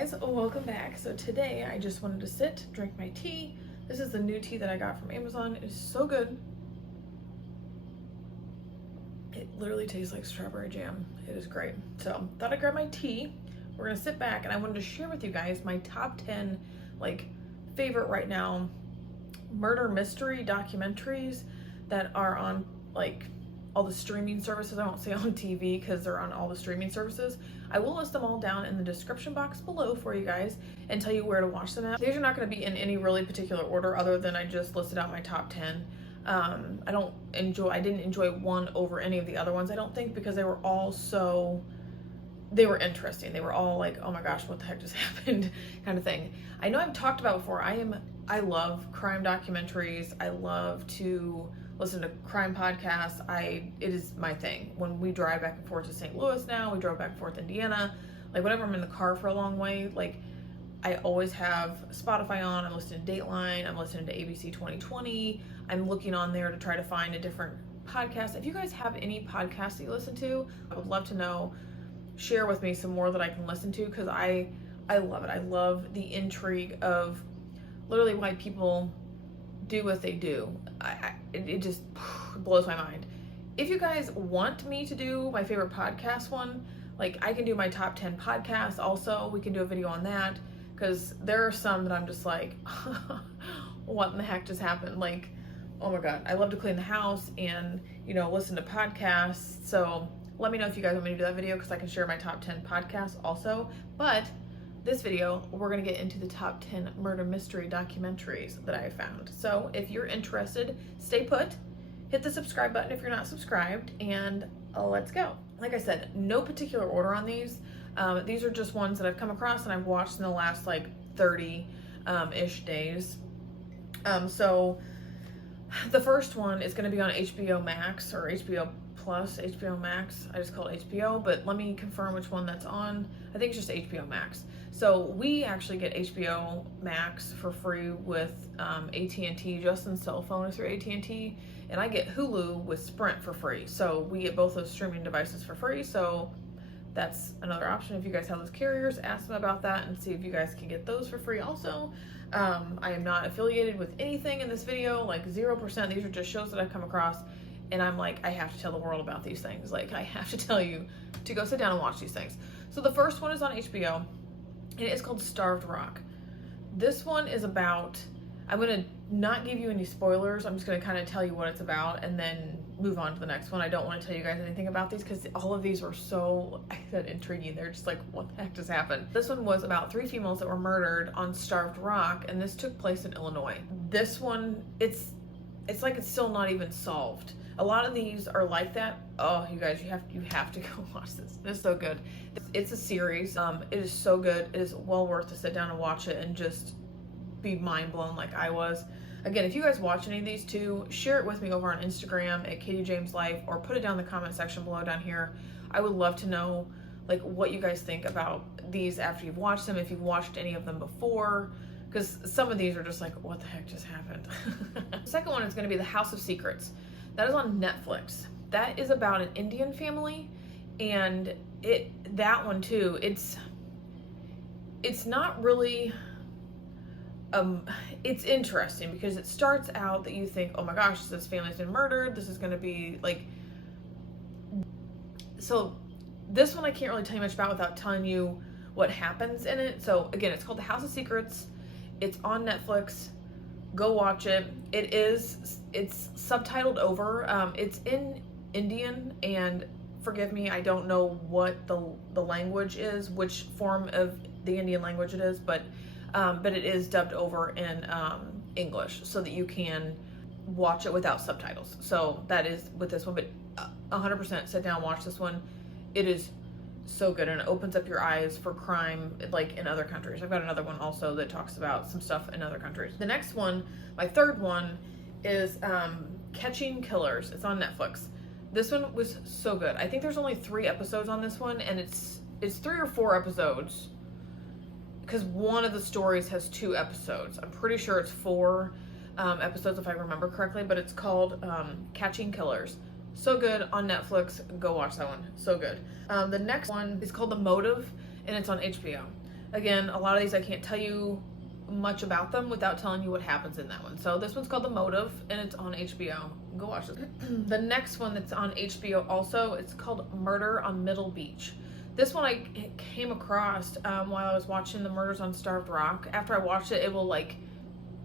guys, welcome back. So today I just wanted to sit, drink my tea. This is the new tea that I got from Amazon. It is so good. It literally tastes like strawberry jam. It is great. So thought I'd grab my tea. We're gonna sit back and I wanted to share with you guys my top 10 favorite right now murder mystery documentaries that are on all the streaming services. I won't say on TV because they're on all the streaming services. I will list them all down in the description box below for you guys and tell you where to watch them at. These are not going to be in any really particular order other than I just listed out my top 10. I didn't enjoy one over any of the other ones, I don't think, because they were all they were interesting. They were all like, oh my gosh, what the heck just happened kind of thing. I know I've talked about before, I love crime documentaries. I love to listen to crime podcasts. It is my thing. When we drive back and forth to St. Louis now, we drove back and forth to Indiana, whenever I'm in the car for a long way, I always have Spotify on. I'm listening to Dateline. I'm listening to ABC 2020. I'm looking on there to try to find a different podcast. If you guys have any podcasts that you listen to, I would love to know. Share with me some more that I can listen to, because I love it. I love the intrigue of literally why people do what they do. It just blows my mind. If you guys want me to do my favorite podcast one, I can do my top 10 podcasts also. We can do a video on that, because there are some that I'm just like, what in the heck just happened? Oh my God. I love to clean the house and, listen to podcasts. So let me know if you guys want me to do that video, because I can share my top 10 podcasts also. But this video, we're going to get into the top 10 murder mystery documentaries that I have found. So if you're interested, stay put, hit the subscribe button if you're not subscribed, and let's go. Like I said, no particular order on these. These are just ones that I've come across and I've watched in the last 30-ish days. So the first one is going to be on HBO Max or HBO Plus, HBO Max. I just call it HBO, but let me confirm which one that's on. I think it's just HBO Max. So we actually get HBO Max for free with AT&T. Justin's cell phone is through AT&T, and I get Hulu with Sprint for free. So we get both those streaming devices for free. So that's another option. If you guys have those carriers, ask them about that and see if you guys can get those for free also. I am not affiliated with anything in this video, 0%. These are just shows that I've come across, and I'm I have to tell the world about these things. I have to tell you to go sit down and watch these things. So the first one is on HBO, and it's called Starved Rock. This one is about, I'm going to not give you any spoilers. I'm just going to kind of tell you what it's about and then move on to the next one. I don't want to tell you guys anything about these because all of these were so intriguing. They're just what the heck just happened? This one was about 3 females that were murdered on Starved Rock, and this took place in Illinois. This one, it's still not even solved. A lot of these are like that. Oh, you guys, you have to go watch this. It's so good. It's a series. It is so good. It is well worth to sit down and watch it and just be mind blown like I was. Again, if you guys watch any of these too, share it with me over on Instagram at Katie James Life, or put it down in the comment section below down here. I would love to know what you guys think about these after you've watched them, if you've watched any of them before, because some of these are just what the heck just happened? The second one is going to be The House of Secrets. That is on Netflix. That is about an Indian family, and that one too, it's not really it's interesting because it starts out that you think, oh my gosh, this family's been murdered, this is going to be so this one I can't really tell you much about without telling you what happens in it. So again, it's called The House of Secrets. It's on Netflix. Go watch it. It's subtitled over. It's in Indian, and forgive me, I don't know what the language is, which form of the Indian language it is, but it is dubbed over in English so that you can watch it without subtitles. So that is with this one, but 100% sit down and watch this one. It is so good, and it opens up your eyes for crime in other countries. I've got another one also that talks about some stuff in other countries. The next one, my third one, is Catching Killers. It's on Netflix. This one was so good. I think there's only 3 episodes on this one, and it's 3 or 4 episodes because one of the stories has 2 episodes. I'm pretty sure it's 4 episodes if I remember correctly, but it's called Catching Killers. So good, on Netflix. Go watch that one. So good. The next one is called The Motive, and it's on HBO. Again, a lot of these I can't tell you much about them without telling you what happens in that one. So this one's called The Motive, and it's on HBO. Go watch it. The next one that's on HBO also, it's called Murder on Middle Beach. This one I came across while I was watching The Murders on Starved Rock. After I watched it, it will like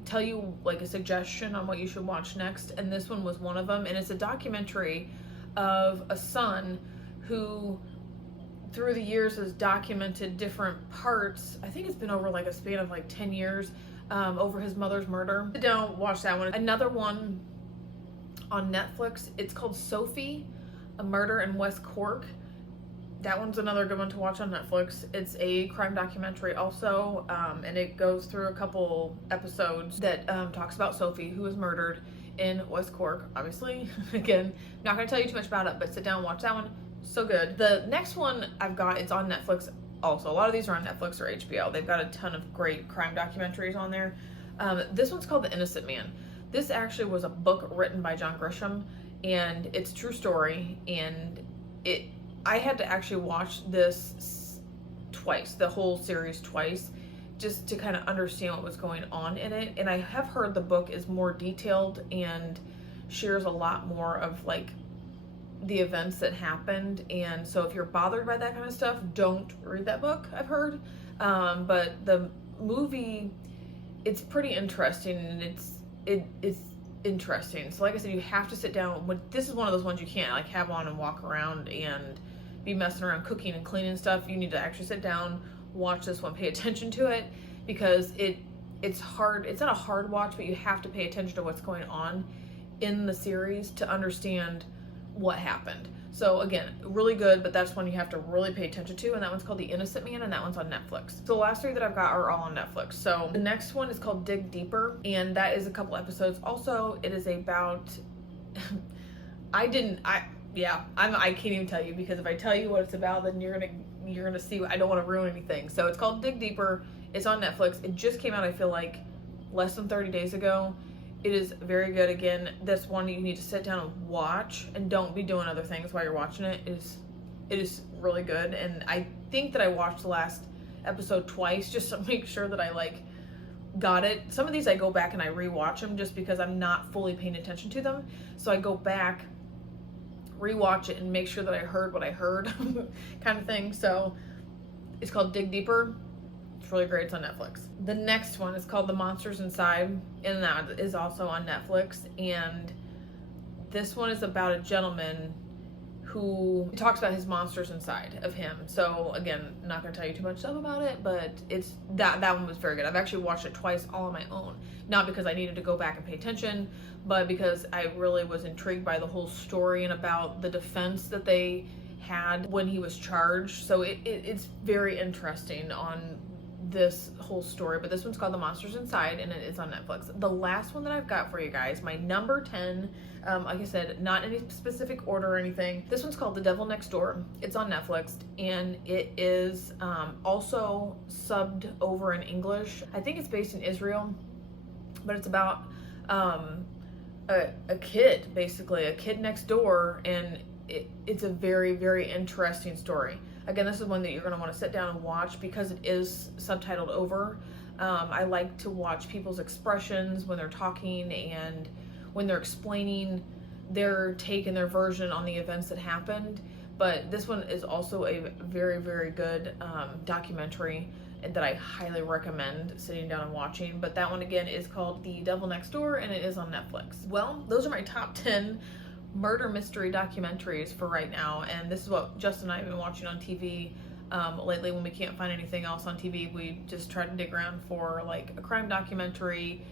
tell you like a suggestion on what you should watch next, and this one was one of them. And it's a documentary of a son who through the years has documented different parts. I think it's been over like a span of like 10 years over his mother's murder. Don't watch that one. Another one on Netflix, it's called Sophie, A Murder in West Cork. That one's another good one to watch on Netflix. It's a crime documentary also, and it goes through a couple episodes that talks about Sophie, who was murdered in West Cork, obviously. Again, not going to tell you too much about it, but sit down and watch that one. So good. The next one I've got, it's on Netflix also. A lot of these are on Netflix or HBO. They've got a ton of great crime documentaries on there. This one's called The Innocent Man. This actually was a book written by John Grisham, and it's a true story, and I had to actually watch this twice, the whole series twice, just to kind of understand what was going on in it. And I have heard the book is more detailed and shares a lot more of like the events that happened. And so if you're bothered by that kind of stuff, don't read that book, I've heard. But the movie, it's pretty interesting, and it's interesting. So like I said, you have to sit down. This is one of those ones you can't like have on and walk around and be messing around cooking and cleaning stuff. You need to actually sit down, watch this one, pay attention to it, because it's hard. It's not a hard watch, but you have to pay attention to what's going on in the series to understand what happened. So again, really good, but that's one you have to really pay attention to, and that one's called The Innocent Man, and that one's on Netflix. So the last three that I've got are all on Netflix. So the next one is called Dig Deeper, and that is a couple episodes. Also, it is about I can't even tell you, because if I tell you what it's about, then you're gonna see. I don't want to ruin anything. So it's called Dig Deeper. It's on Netflix. It just came out, I feel like, less than 30 days ago. It is very good. Again, this one you need to sit down and watch, and don't be doing other things while you're watching it. It is really good, and I think that I watched the last episode twice just to make sure that I like got it. Some of these I go back and I rewatch them just because I'm not fully paying attention to them. So I go back, rewatch it, and make sure that I heard what I heard kind of thing. So it's called Dig Deeper. It's really great. It's on Netflix. The next one is called The Monsters Inside, and that is also on Netflix. And this one is about a gentleman who talks about his monsters inside of him. So again, not going to tell you too much stuff about it, but it's that one was very good. I've actually watched it twice all on my own, not because I needed to go back and pay attention, but because I really was intrigued by the whole story and about the defense that they had when he was charged. So it's very interesting on this whole story. But this one's called The Monsters Inside, and it is on Netflix. The last one that I've got for you guys, my number 10, like I said, not in any specific order or anything. This one's called The Devil Next Door. It's on Netflix, and it is also subbed over in English. I think it's based in Israel, but it's about a kid, basically, a kid next door, and it's a very, very interesting story. Again, this is one that you're going to want to sit down and watch because it is subtitled over. I like to watch people's expressions when they're talking and when they're explaining their take and their version on the events that happened. But this one is also a very, very good documentary that I highly recommend sitting down and watching. But that one, again, is called The Devil Next Door, and it is on Netflix. Well, those are my top 10 murder mystery documentaries for right now, and this is what Justin and I have been watching on TV lately. When we can't find anything else on TV, we just try to dig around for like a crime documentary.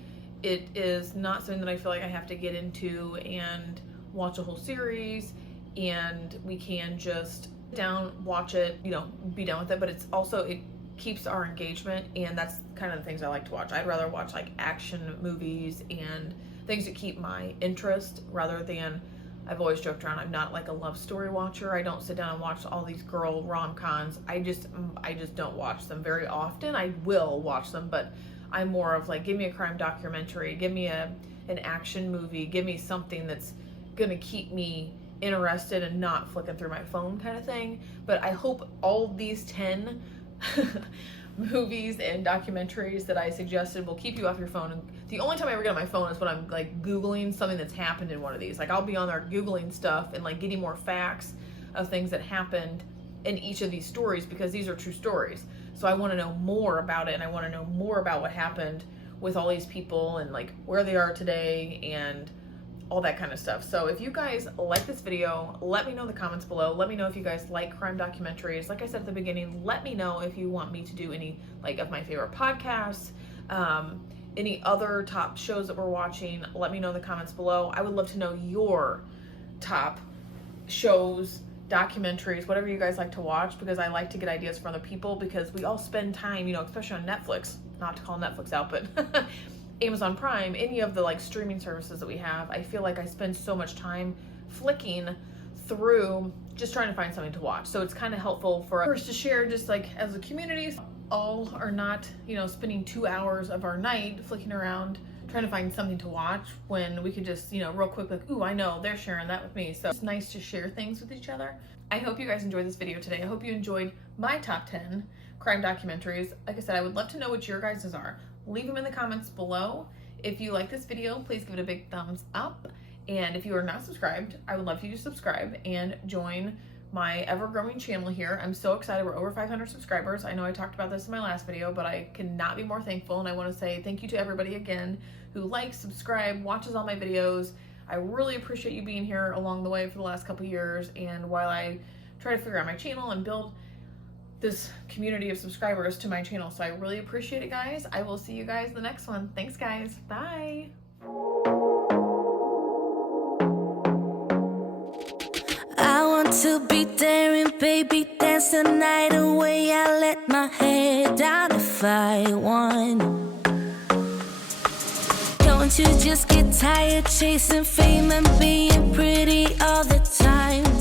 It is not something that I feel like I have to get into and watch a whole series, and we can just sit down, watch it, be done with it. But it's also, it keeps our engagement, and that's kind of the things I like to watch. I'd rather watch like action movies and things that keep my interest rather than, I've always joked around, I'm not like a love story watcher. I don't sit down and watch all these girl rom-coms. I just don't watch them very often. I will watch them, but I'm more of like, give me a crime documentary, give me an action movie, give me something that's gonna keep me interested and not flicking through my phone kind of thing. But I hope all these 10 movies and documentaries that I suggested will keep you off your phone. And the only time I ever get on my phone is when I'm like Googling something that's happened in one of these. Like I'll be on there Googling stuff and like getting more facts of things that happened in each of these stories, because these are true stories. So I want to know more about it, and I want to know more about what happened with all these people and like where they are today and all that kind of stuff. So if you guys like this video, let me know in the comments below. Let me know if you guys like crime documentaries. Like I said at the beginning, let me know if you want me to do any like of my favorite podcasts, any other top shows that we're watching. Let me know in the comments below. I would love to know your top shows, documentaries, whatever you guys like to watch, because I like to get ideas from other people, because we all spend time, you know, especially on Netflix, not to call Netflix out, but Amazon Prime, any of the like streaming services that we have. I feel like I spend so much time flicking through just trying to find something to watch. So it's kind of helpful for us to share, just like as a community. All are not, you know, spending 2 hours of our night flicking around trying to find something to watch, when we could just, you know, real quick, like, ooh, I know they're sharing that with me. So it's nice to share things with each other. I hope you guys enjoyed this video today. I hope you enjoyed my top 10 crime documentaries. Like I said, I would love to know what your guys' are. Leave them in the comments below. If you like this video, please give it a big thumbs up. And if you are not subscribed, I would love for you to subscribe and join my ever-growing channel here. I'm so excited. We're over 500 subscribers. I know I talked about this in my last video, but I cannot be more thankful. And I want to say thank you to everybody again who likes, subscribe, watches all my videos. I really appreciate you being here along the way for the last couple years. And while I try to figure out my channel and build this community of subscribers to my channel. So I really appreciate it, guys. I will see you guys in the next one. Thanks, guys. Bye. I want to be there and baby dance the night away. I let my head down if I want. Don't you just get tired chasing fame and being pretty all the time?